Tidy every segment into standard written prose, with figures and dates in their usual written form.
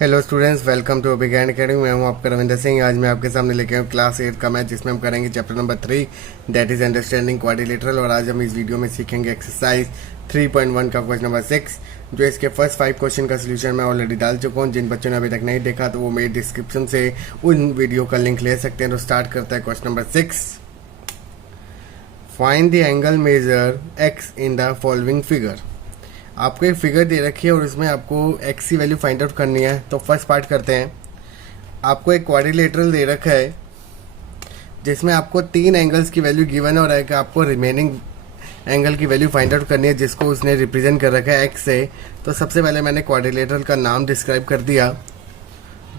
Hello students, welcome to बिगैन academy. मैं हूं आपका रविंदर सिंह। आज मैं आपके सामने लेके आया हूं क्लास 8 का मैथ, जिसमें हम करेंगे chapter number 3 that is understanding quadrilateral. और आज हम इस वीडियो में सीखेंगे एक्सरसाइज 3.1 का क्वेश्चन नंबर 6, जो इसके फर्स्ट 5 क्वेश्चन का सोल्यूशन मैं ऑलरेडी डाल चुका हूं। जिन बच्चों ने अभी तक नहीं देखा तो वो मेरे डिस्क्रिप्शन से उन वीडियो का लिंक ले सकते हैं। तो स्टार्ट करता है question number 6। Find the angle measure x in the following figure. आपको एक फिगर दे रखी है और इसमें आपको एक्स की वैल्यू फाइंड आउट करनी है। तो फर्स्ट पार्ट करते हैं। आपको एक क्वाड्रिलेटरल दे रखा है जिसमें आपको 3 एंगल्स की वैल्यू गिवन है और एक आपको रिमेनिंग एंगल की वैल्यू फाइंड आउट करनी है, जिसको उसने रिप्रेजेंट कर रखा है एक्स से। तो सबसे पहले मैंने क्वाड्रिलेटरल का नाम डिस्क्राइब कर दिया।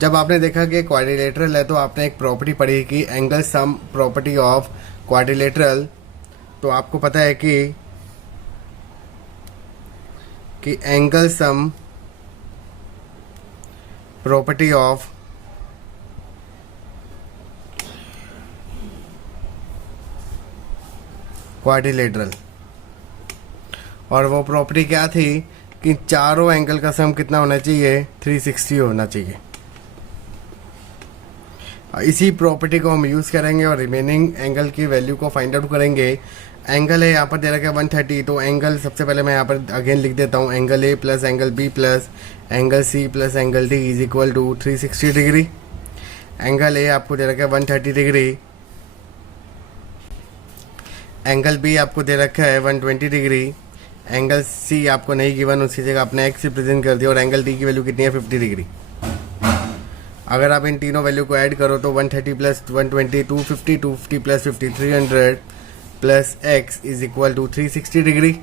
जब आपने देखा कि क्वाड्रिलेटरल है तो आपने एक प्रॉपर्टी पढ़ी कि angle sum property of quadrilateral. तो आपको पता है कि angle sum property of quadrilateral, और वो प्रॉपर्टी क्या थी कि चारों एंगल का सम कितना होना चाहिए, 360 होना चाहिए। इसी प्रॉपर्टी को हम यूज़ करेंगे और रिमेनिंग एंगल की वैल्यू को फाइंड आउट करेंगे। एंगल है यहाँ पर दे रखा है 130, तो एंगल सबसे पहले मैं यहाँ पर अगेन लिख देता हूँ। Angle A plus angle B plus angle C plus angle D is equal to 360 degree. Angle A आपको दे रखा है 130 डिग्री, एंगल बी आपको दे रखा है 120 डिग्री, एंगल सी आपको नहीं गिवन, उसकी जगह आपने एक्स रिप्रेजेंट कर दिया, और एंगल डी की वैल्यू कितनी है, 50 डिग्री। अगर आप इन तीनों वैल्यू को ऐड करो तो 130 plus 120 250, 250 plus 50 300 plus X is equal to 360 degree.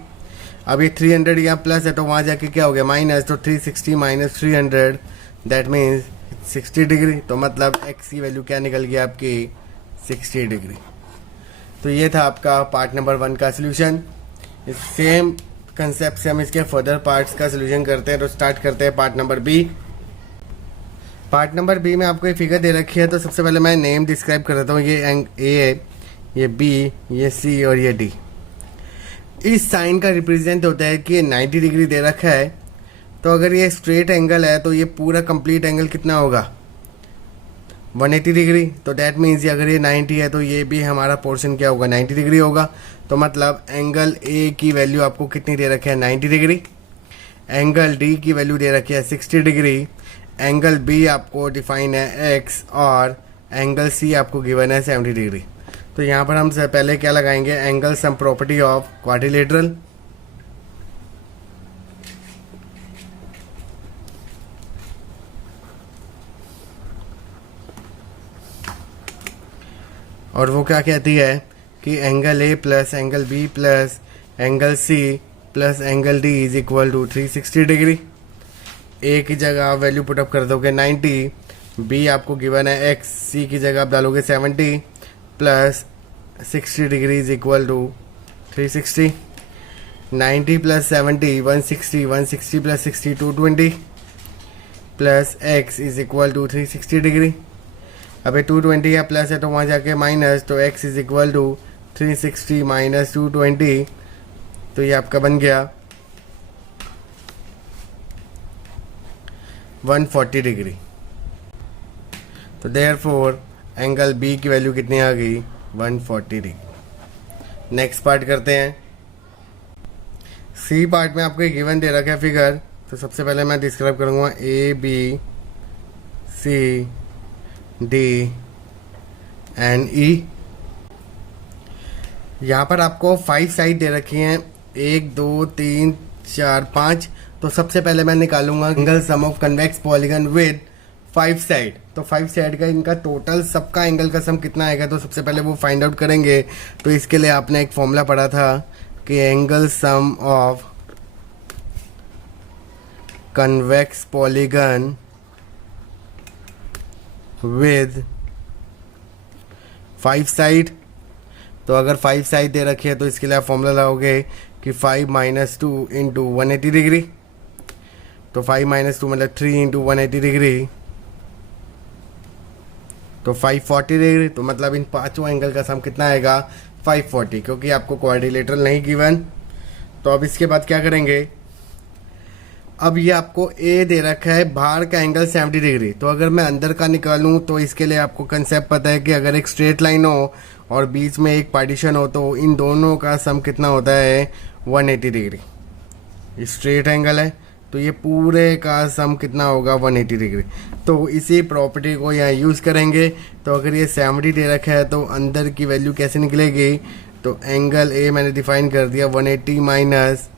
अब ये 300 यहाँ प्लस है तो वहाँ जाके क्या हो गया, माइनस। तो 360 माइनस 300 दैट मीन्स 60 डिग्री। तो मतलब एक्स की वैल्यू क्या निकल गई आपकी, 60 डिग्री। तो ये था आपका पार्ट नंबर 1 का सोल्यूशन। इस सेम कंसेप्ट से हम इसके फर्दर पार्ट्स का सोल्यूशन करते हैं। तो स्टार्ट करते हैं part number B. Part number B में आपको एक फिगर दे रखी है। तो सबसे पहले मैं नेम डिस्क्राइब कर देता हूँ। ये ए है, ये बी, ये सी और ये डी। इस साइन का रिप्रेजेंट होता है कि 90 डिग्री दे रखा है। तो अगर ये स्ट्रेट एंगल है तो ये पूरा कंप्लीट एंगल कितना होगा, 180 डिग्री। तो डैट मीन्स अगर ये 90 है तो ये भी हमारा पोर्शन क्या होगा, 90 डिग्री होगा। तो मतलब एंगल ए की वैल्यू आपको कितनी दे रखी है, 90 डिग्री। एंगल डी की वैल्यू दे रखी है 60 डिग्री। एंगल बी आपको डिफाइन है एक्स, और एंगल सी आपको गिवन है 70 डिग्री। तो यहाँ पर हम पहले क्या लगाएंगे, angle sum property of quadrilateral. और वो क्या कहती है कि angle A plus angle B plus angle C plus angle D is equal to 360 degree. A की जगह आप वैल्यू पुटअप कर दोगे 90, बी आपको गिवन है एक्स, सी की जगह आप डालोगे 70 plus 60 degree is equal to 360। 90 plus 70 160, 160 plus 60 220 plus X is equal to 360 degree. अब ये 220 या प्लस है तो वहाँ जाके माइनस, तो X is equal to 360 minus 220। तो ये आपका बन गया 140 डिग्री। तो देयरफॉर एंगल बी की वैल्यू कितनी आ गई, 140 डिग्री। नेक्स्ट पार्ट करते हैं। सी पार्ट में आपको एक गिवन दे रखा है फिगर। तो सबसे पहले मैं डिस्क्राइब करूंगा A B C D and E. यहाँ पर आपको 5 साइड दे रखी हैं, 1 2 3 4 5। तो सबसे पहले मैं निकालूंगा angle sum of convex polygon with 5 side. तो 5 साइड का इनका टोटल सबका एंगल का सम कितना आएगा, तो सबसे पहले वो फाइंड आउट करेंगे। तो इसके लिए आपने एक फॉर्मूला पढ़ा था कि angle sum of convex polygon with 5 side. तो अगर 5 साइड दे रखी है तो इसके लिए आप फॉर्मूला लाओगे कि 5 माइनस 2 इंटू 180 डिग्री। तो 5 माइनस 2 मतलब 3 इंटू 180 डिग्री, तो 540 डिग्री। तो मतलब इन पांचों एंगल का सम कितना आएगा, 540, क्योंकि आपको क्वाड्रिलेटरल नहीं गिवन। तो अब इसके बाद क्या करेंगे, अब ये आपको ए दे रखा है, बाहर का एंगल 70 डिग्री। तो अगर मैं अंदर का निकालूं तो इसके लिए आपको कंसेप्ट पता है कि अगर एक स्ट्रेट लाइन हो और बीच में एक पार्टीशन हो तो इन दोनों का सम कितना होता है 180 डिग्री। स्ट्रेट एंगल है तो ये पूरे का सम कितना होगा 180 डिग्री। तो इसी प्रॉपर्टी को यहाँ यूज़ करेंगे। तो अगर ये 70 दे रखा है तो अंदर की वैल्यू कैसे निकलेगी, तो एंगल ए मैंने डिफाइन कर दिया 180 माइनस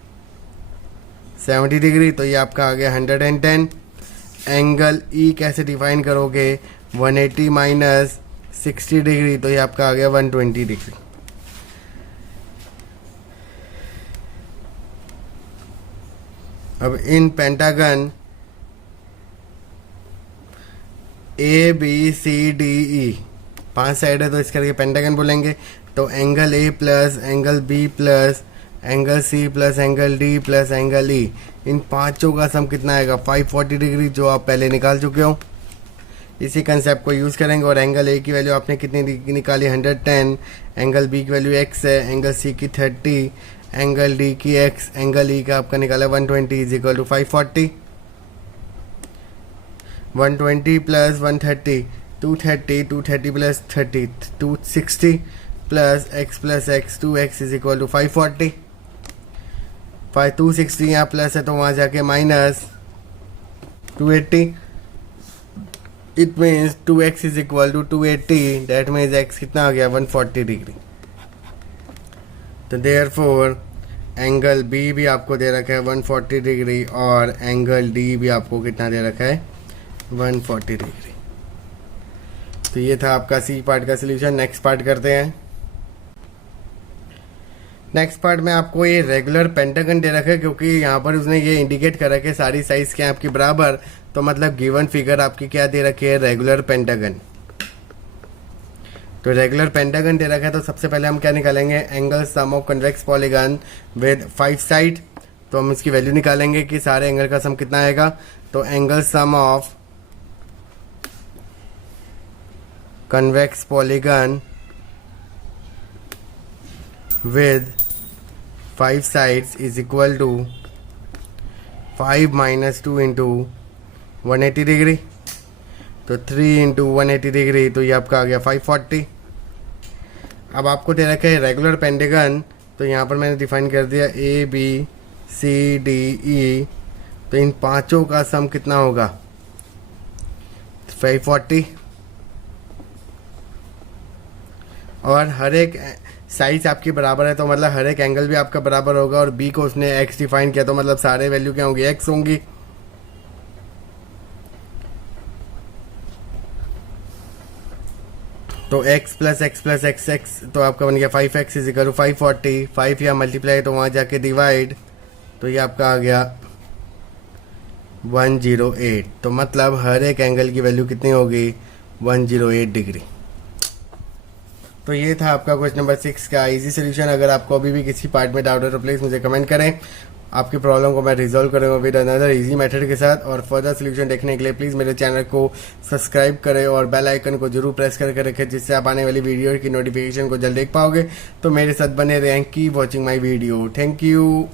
70 डिग्री, तो ये आपका आ गया 110। एंगल ई कैसे डिफाइन करोगे, 180 माइनस 60 डिग्री, तो ये आपका आ गया 120 डिग्री। अब इन pentagon A B C D E 5 side है तो इसके लिए पेंटागन बोलेंगे। तो angle A plus angle B plus angle C plus angle D plus angle E, इन पांचों का सम कितना आएगा 540 डिग्री, जो आप पहले निकाल चुके हो। इसी कंसेप्ट को यूज़ करेंगे। और एंगल ए की वैल्यू आपने कितनी निकाली 110, एंगल बी की वैल्यू x है, एंगल सी की 30, एंगल डी की x, एंगल ई का आपका निकाला 120 is equal to 540। 120 plus 130 230, 230 plus 30 260 plus x 2x is equal to 540। 260 यहाँ प्लस है तो वहाँ जाके minus 280। It means 2x is equal to 280, that means x कितना आ गया 140 डिग्री। तो देयरफॉर एंगल बी भी आपको दे रखा है 140 डिग्री और एंगल डी भी आपको कितना दे रखा है 140 डिग्री। तो ये था आपका सी पार्ट का सोल्यूशन। नेक्स्ट पार्ट करते हैं। नेक्स्ट पार्ट में आपको ये रेगुलर पेंटागन दे रखा है, क्योंकि यहाँ पर उसने ये इंडिकेट करा कि सारी साइज क्या है आपकी बराबर, तो मतलब गिवन फिगर आपकी क्या दे रखी है रेगुलर पेंटागन। तो रेगुलर पेंटागन दे रखा है तो सबसे पहले हम क्या निकालेंगे, angle sum of convex polygon with 5 side. तो हम इसकी वैल्यू निकालेंगे कि सारे एंगल का सम कितना आएगा। तो angle sum of convex polygon with 5 sides is equal to 5 minus 2 into 180 degree. तो 3 इंटू 180 डिग्री, तो ये आपका आ गया 540। अब आपको दे रखा है रेगुलर पेंटागन, तो यहाँ पर मैंने डिफाइन कर दिया ए बी सी डी ई। तो इन पांचों का सम कितना होगा 540। और हर एक साइज आपकी बराबर है तो मतलब हर एक एंगल भी आपका बराबर होगा। और बी को उसने एक्स डिफाइन किया तो मतलब सारे वैल्यू क्या होंगी एक्स होंगी। तो x plus x plus x x, तो आपका बन गया 5x इज इक्वल टू 540। 5 या मल्टीप्लाई तो वहां जाके डिवाइड, तो ये आपका आ गया 108। तो मतलब हर एक एंगल की वैल्यू कितनी होगी 108 डिग्री। तो ये था आपका क्वेश्चन नंबर 6 का इजी सोल्यूशन। अगर आपको अभी भी किसी पार्ट में डाउट है तो प्लीज़ मुझे कमेंट करें, आपकी प्रॉब्लम को मैं रिजॉल्व करूँगा विद अनदर इजी मेथड के साथ। और फर्दर सोल्यूशन देखने के लिए प्लीज़ मेरे चैनल को सब्सक्राइब करें और बेल आइकन को जरूर प्रेस करके रखें, जिससे आप आने वाली वीडियो की नोटिफिकेशन को जल्द देख पाओगे। तो मेरे साथ बने रहें, keep watching my video. Thank you.